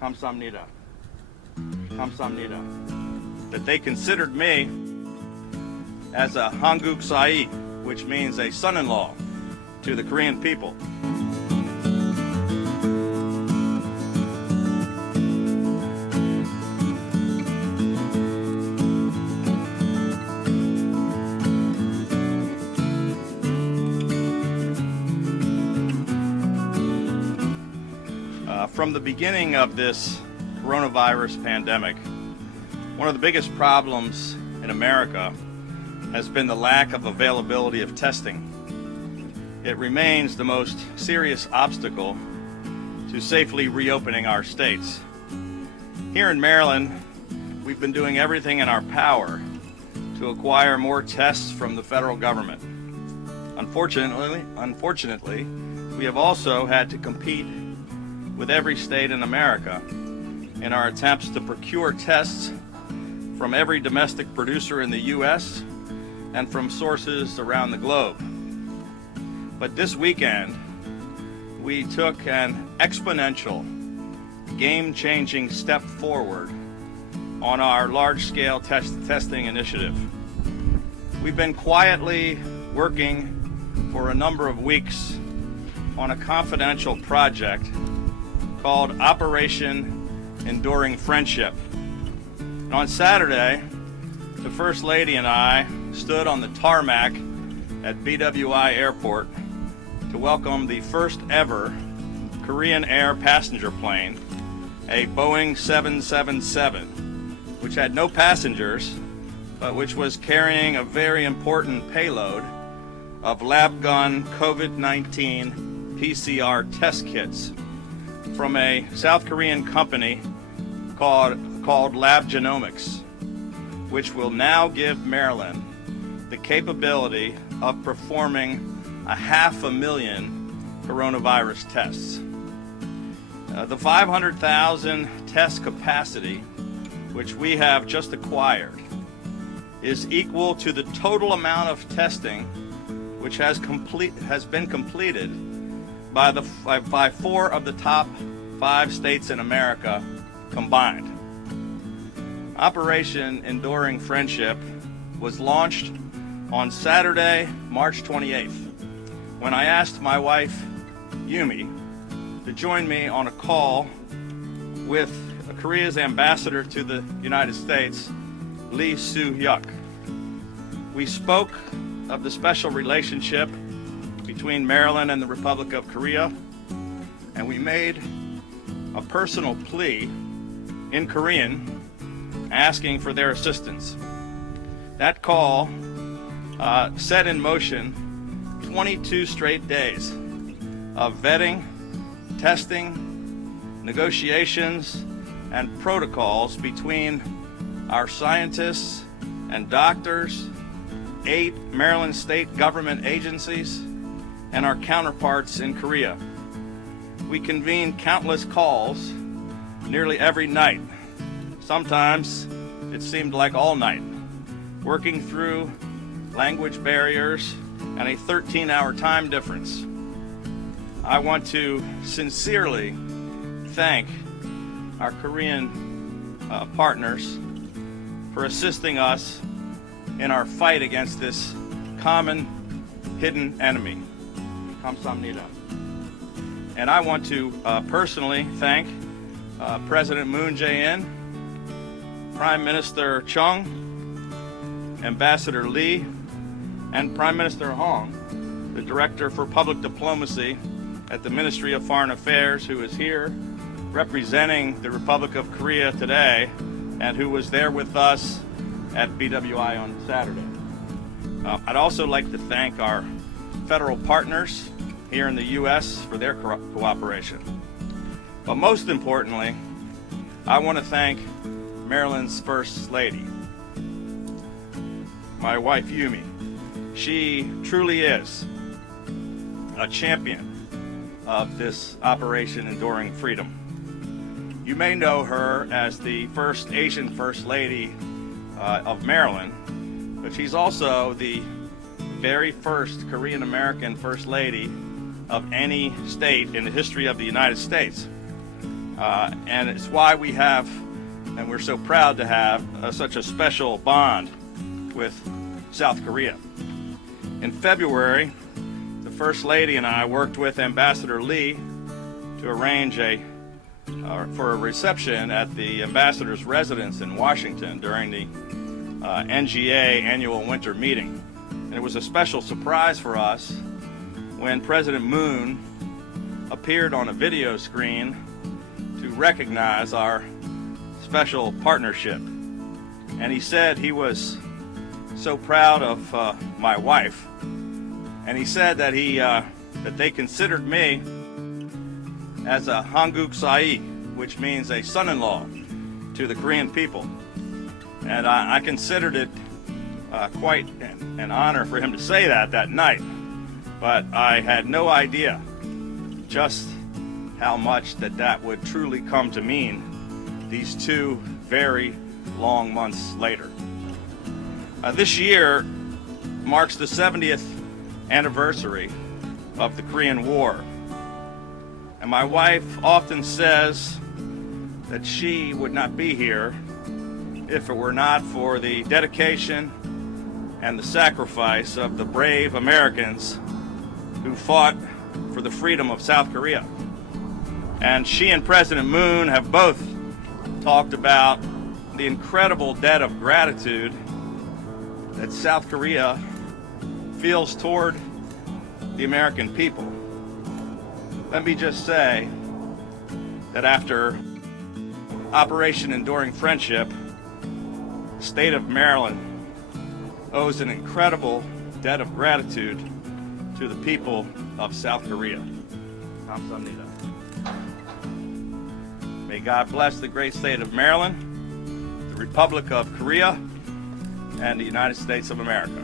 감사합니다. 감사합니다. That they considered me as a 한국사위, which means a son-in-law to the Korean people. From the beginning of this coronavirus pandemic, one of the biggest problems in America has been the lack of availability of testing. It remains the most serious obstacle to safely reopening our states. Here in Maryland, we've been doing everything in our power to acquire more tests from the federal government. Unfortunately, we have also had to compete with every state in America in our attempts to procure tests from every domestic producer in the U.S. and from sources around the globe. But this weekend, we took an exponential, game-changing step forward on our large-scale testing initiative. We've been quietly working for a number of weeks on a confidential project called Operation Enduring Friendship. And on Saturday, the First Lady and I stood on the tarmac at BWI Airport to welcome the first ever Korean Air passenger plane, a Boeing 777, which had no passengers, but which was carrying a very important payload of lab-gun COVID-19 PCR test kits from a South Korean company called Lab Genomics, which will now give Maryland the capability of performing 500,000 coronavirus tests. The 500,000 test capacity, which we have just acquired, is equal to the total amount of testing which has been completed by 4 of the top 5 states in America combined. Operation Enduring Friendship was launched on Saturday, March 28th, when I asked my wife, Yumi, to join me on a call with Korea's ambassador to the United States, Lee Soo-hyuk. We spoke of the special relationship between Maryland and the Republic of Korea, and we made a personal plea in Korean asking for their assistance. That call set in motion 22 straight days of vetting, testing, negotiations, and protocols between our scientists and doctors, 8 Maryland state government agencies, and our counterparts in Korea. We convened countless calls nearly every night. Sometimes it seemed like all night, working through language barriers and a 13-hour time difference. I want to sincerely thank our Korean partners for assisting us in our fight against this common hidden enemy. 감사합니다. And I want to personally thank President Moon Jae-in, Prime Minister Chung, Ambassador Lee, and Prime Minister Hong, the Director for Public Diplomacy at the Ministry of Foreign Affairs, who is here representing the Republic of Korea today and who was there with us at BWI on Saturday. I'd also like to thank our federal partners here in the U.S. for their cooperation. But most importantly, I want to thank Maryland's First Lady, my wife Yumi. She truly is a champion of this Operation Enduring Freedom. You may know her as the first Asian First Lady of Maryland, but she's also the very first Korean American First Lady of any state in the history of the United States. and it's why we have, and we're so proud to have, such a special bond with South Korea. In February, the First Lady and I worked with Ambassador Lee to arrange for a reception at the ambassador's residence in Washington during the NGA annual winter meeting. And it was a special surprise for us when President Moon appeared on a video screen to recognize our special partnership. And he said he was so proud of my wife, and he said that that they considered me as a 한국사위, which means a son-in-law to the Korean people. And I considered it quite an honor for him to say that night, but I had no idea just how much that would truly come to mean these 2 very long months later. This year marks the 70th anniversary of the Korean War. And my wife often says that she would not be here if it were not for the dedication and the sacrifice of the brave Americans who fought for the freedom of South Korea. And she and President Moon have both talked about the incredible debt of gratitude that South Korea feels toward the American people. Let me just say that after Operation Enduring Friendship, the state of Maryland owes an incredible debt of gratitude to the people of South Korea. 감사합니다. May God bless the great state of Maryland, the Republic of Korea, and the United States of America.